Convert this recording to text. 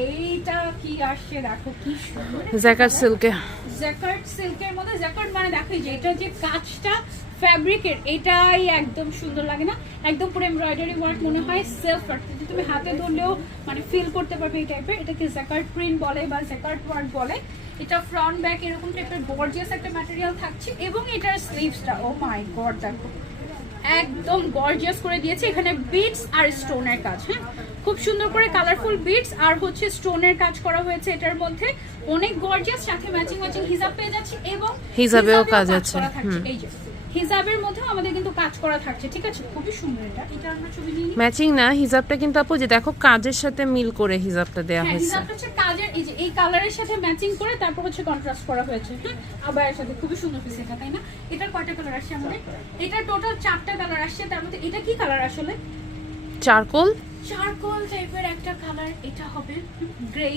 এইটা কি আসছে দেখো, কি সুন্দর জ্যাকার্ড সিল্কে। জ্যাকার্ড সিল্কের মধ্যে, জ্যাকার্ড মানে দেখো যে এটা যে কাজটা ফ্যাব্রিকের, এটাই একদম সুন্দর লাগে না? একদম পুরো এমব্রয়ডারি ওয়ার্ক মনে হয়, সেলফ ওয়ার্ক, তুমি হাতে ধরলেও মানে ফিল করতে পারবে এই টাইপের। এটাকে জ্যাকার্ড প্রিন্ট বলে বা জ্যাকার্ড ওয়ার্ক বলে। এটা ফ্রন্ট ব্যাক এরকম টাইপের গর্জিয়াস একটা ম্যাটেরিয়াল থাকছে, এবং এটার স্লিভসটা ও মাই গড দেখো একদম গর্জিয়াস করে দিয়েছে। এখানে বিটস আর স্টোনের কাজ, হ্যাঁ খুব সুন্দর করে কালারফুল বিটস আর হচ্ছে স্টোনের কাজ করা হয়েছে এটার মধ্যে, অনেক গর্জিয়াস। সাথে ম্যাচিং ম্যাচিং হিজাব পেয়ে যাচ্ছি, এবং হিজাবেও কাজ আছে। এই যে হিজাবের মধ্যেও আমাদের কিন্তু কাজ করা থাকছে, ঠিক আছে? খুবই সুন্দর। এটা আমরা ছবি নিয়ে ম্যাচিং না হিজাবটা কিন্তু আপু যে দেখো কাজের সাথে মিল করে হিজাবটা দেয়া হয়েছে। হিজাবটা হচ্ছে কাজের, এই যে এই কালারের সাথে ম্যাচিং করে তারপর হচ্ছে কন্ট্রাস্ট করা হয়েছে, হ্যাঁ আবার সাথে খুবই সুন্দর পিস এটা, তাই না? এটার কয়টা কালার আসছে আমাদের? এটা টোটাল 4টা কালার আসছে। তার মধ্যে এটা কি কালার আসলে? চারকোল চারকোল টাইপের একটা কালার, এটা হবে গ্রে।